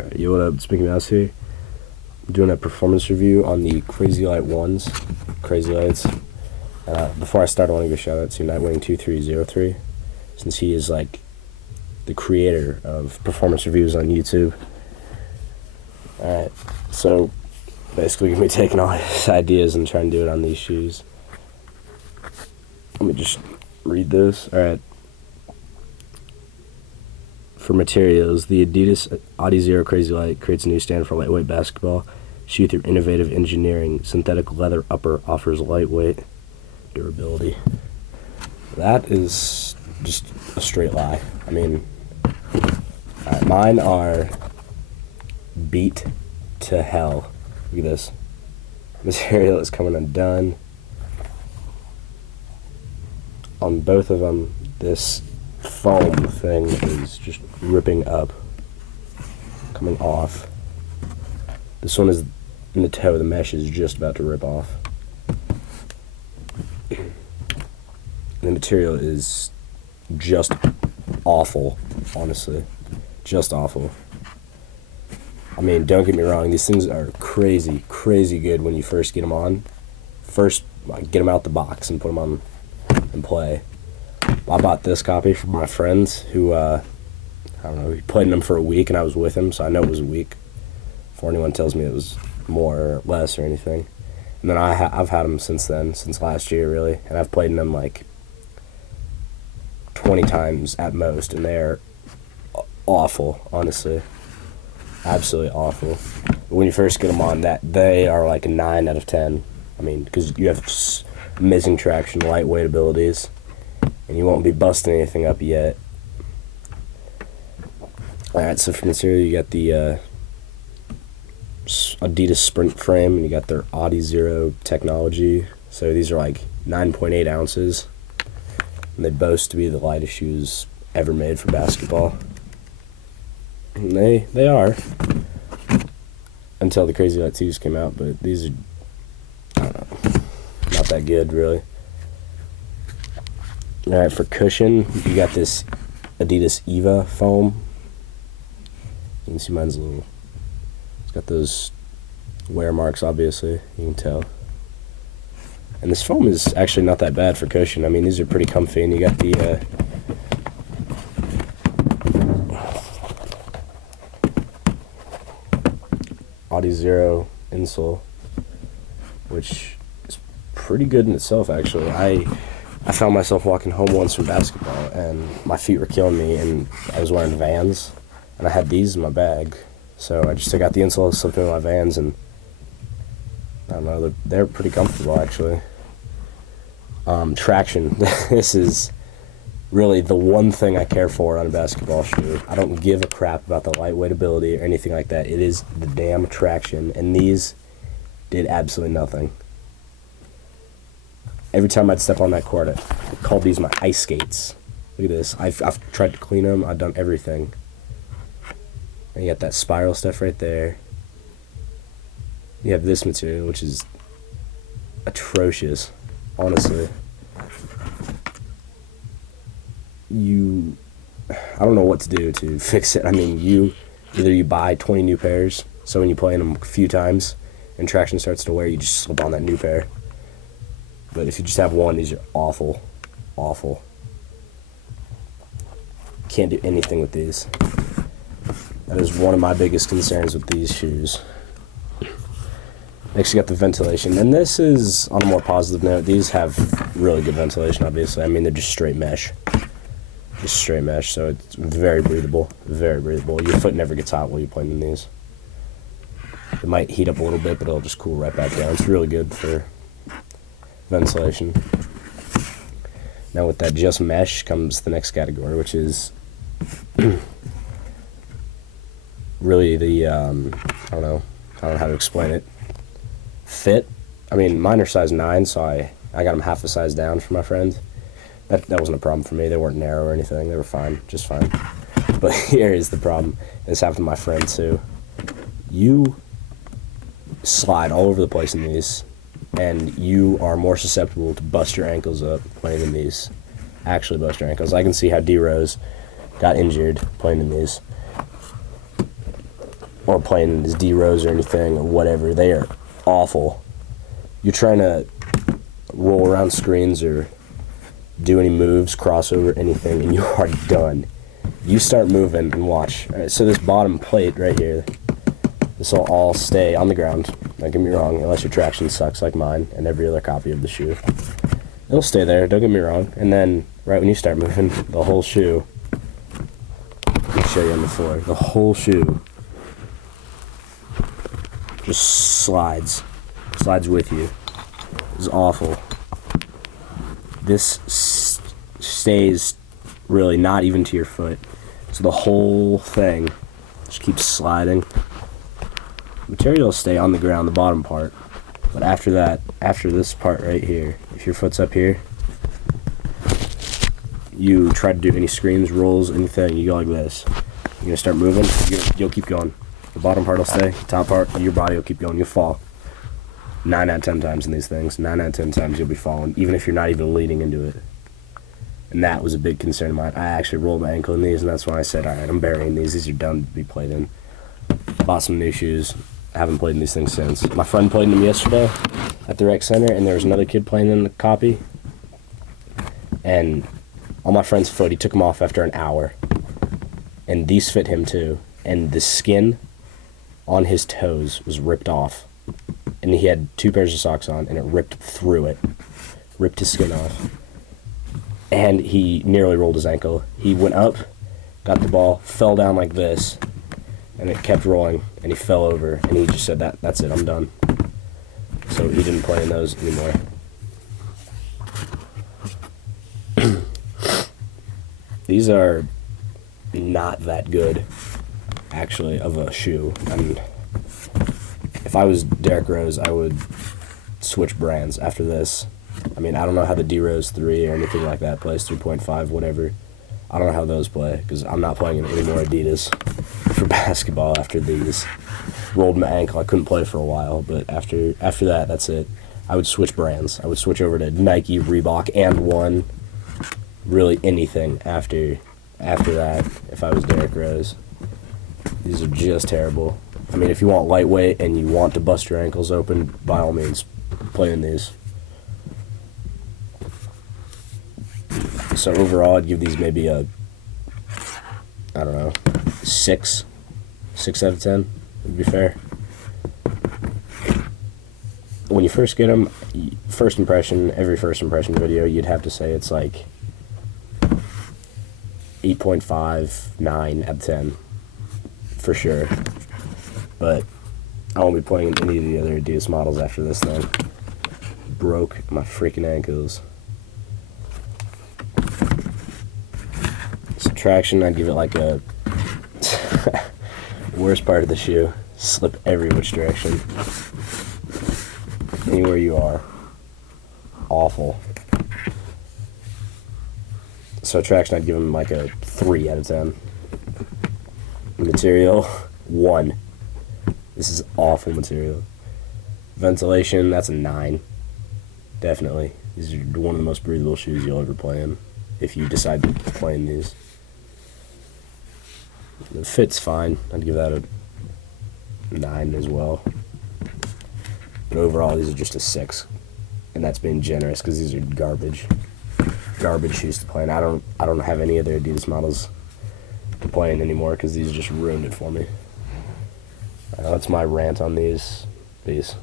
Alright, yo, what up? It's Mickey Mouse here. I'm doing a performance review on the Crazy Light ones. Crazy Lights. Before I start, I want to give a shout out to Nightwing2303, since he is like the creator of performance reviews on YouTube. Alright, so basically gonna be taking all his ideas and trying to do it on these shoes. Let me just read this. Alright. For materials, the Adidas Adizero Crazy Light creates a new standard for lightweight basketball shoe through innovative engineering. Synthetic leather upper offers lightweight durability. That is just a straight lie. I mean, mine are beat to hell. Look at this. Material is coming undone. On both of them, this foam thing is just ripping up, coming off. This one is in the toe. The mesh is just about to rip off. The material is just awful, honestly. Just awful. I mean, don't get me wrong, these things are crazy, crazy good when you first get them on. First, get them out the box and put them on and play. I bought this copy from my friends who, I don't know, he played in them for a week and I was with him, so I know it was a week. Before anyone tells me it was more or less or anything. And then I've had them since then, since last year really, and I've played in them like 20 times at most, and they're awful, honestly. Absolutely awful. But when you first get them on, they are like a 9 out of 10. I mean, because you have amazing traction, lightweight abilities, and you won't be busting anything up yet. Alright, so for material, you got the Adidas Sprint frame, and you got their Adizero technology. So these are like 9.8 ounces, and they boast to be the lightest shoes ever made for basketball. And they are, until the Crazy Light 2s came out, but these are, I don't know, not that good, really. Alright, for cushion, you got this Adidas Eva foam. You can see mine's a little, it's got those wear marks, obviously, you can tell. And this foam is actually not that bad for cushion. I mean, these are pretty comfy, and you got the, Adizero insole, which is pretty good in itself, actually. I found myself walking home once from basketball, and my feet were killing me, and I was wearing Vans, and I had these in my bag, so I just took out the insole, slipped in my Vans, and I don't know, they're pretty comfortable, actually. Traction. This is really the one thing I care for on a basketball shoe. I don't give a crap about the lightweight ability or anything like that. It is the damn traction, and these did absolutely nothing. Every time I'd step on that court, I called these my ice skates. Look at this. I've tried to clean them. I've done everything. And you got that spiral stuff right there. You have this material, which is atrocious, honestly. I don't know what to do to fix it. I mean, either you buy 20 new pairs, so when you play in them a few times and traction starts to wear, you just slip on that new pair. But if you just have one, these are awful. Awful. Can't do anything with these. That is one of my biggest concerns with these shoes. Next, you got the ventilation. And this is, on a more positive note, these have really good ventilation, obviously. I mean, they're just straight mesh. Just straight mesh, so it's very breathable. Very breathable. Your foot never gets hot while you're playing in these. It might heat up a little bit, but it'll just cool right back down. It's really good for ventilation. Now with that just mesh comes the next category, which is really the, I don't know how to explain it. Fit. I mean, mine are size 9, so I got them half a size down for my friend. That wasn't a problem for me. They weren't narrow or anything. They were fine, just fine. But here is the problem. This happened to my friend too. You slide all over the place in these, and you are more susceptible to bust your ankles up playing in these. Actually bust your ankles. I can see how D. Rose got injured playing in these. or playing as D Rose or anything or whatever, they are awful. You're trying to roll around screens or do any moves, crossover, anything, and you are done. You start moving and watch. All right, so this bottom plate right here, this will all stay on the ground. Don't get me wrong, unless your traction sucks like mine and every other copy of the shoe. It'll stay there, don't get me wrong. And then, right when you start moving, the whole shoe, let me show you on the floor, the whole shoe just slides with you. It's awful. This stays really not even to your foot. So the whole thing just keeps sliding. Material will stay on the ground, the bottom part. But after that, after this part right here, if your foot's up here, you try to do any screens, rolls, anything, you go like this. You're gonna start moving, you'll keep going. The bottom part will stay, top part, your body will keep going, you'll fall. 9 out of 10 times in these things, 9 out of 10 times you'll be falling, even if you're not even leaning into it. And that was a big concern of mine. I actually rolled my ankle in these, and that's when I said, alright, I'm burying these. These are done to be played in. Bought some new shoes. I haven't played in these things since. My friend played in them yesterday at the rec center, and there was another kid playing in the copy. And on my friend's foot, he took them off after an hour. And these fit him too. And the skin on his toes was ripped off. And he had 2 pairs of socks on, and it ripped through it. Ripped his skin off. And he nearly rolled his ankle. He went up, got the ball, fell down like this, and it kept rolling, and he fell over, and he just said, that's it, I'm done. So he didn't play in those anymore. These are not that good, actually, of a shoe. I mean, if I was Derrick Rose, I would switch brands after this. I mean, I don't know how the D Rose 3 or anything like that plays, 3.5, whatever. I don't know how those play, because I'm not playing any more Adidas for basketball after these. Rolled my ankle, I couldn't play for a while, but after that, that's it. I would switch brands. I would switch over to Nike, Reebok, and One. Really anything after that, if I was Derrick Rose. These are just terrible. I mean, if you want lightweight and you want to bust your ankles open, by all means, play in these. So overall, I'd give these maybe a, I don't know, 6 out of 10, would be fair. When you first get them, every first impression video, you'd have to say it's like 8.5, 9 out of 10, for sure. But I won't be playing in any of the other Adidas models after this thing. Broke my freaking ankles. Traction, I'd give it like a worst part of the shoe. Slip every which direction. Anywhere you are. Awful. So traction, I'd give them like a 3 out of 10. Material, 1. This is awful material. Ventilation, that's a 9. Definitely. These are one of the most breathable shoes you'll ever play in, if you decide to play in these. The fit's fine. I'd give that a 9 as well. But overall, these are just a 6, and that's being generous because these are garbage shoes to play in. I don't have any other Adidas models to play in anymore because these just ruined it for me. That's my rant on these. Peace.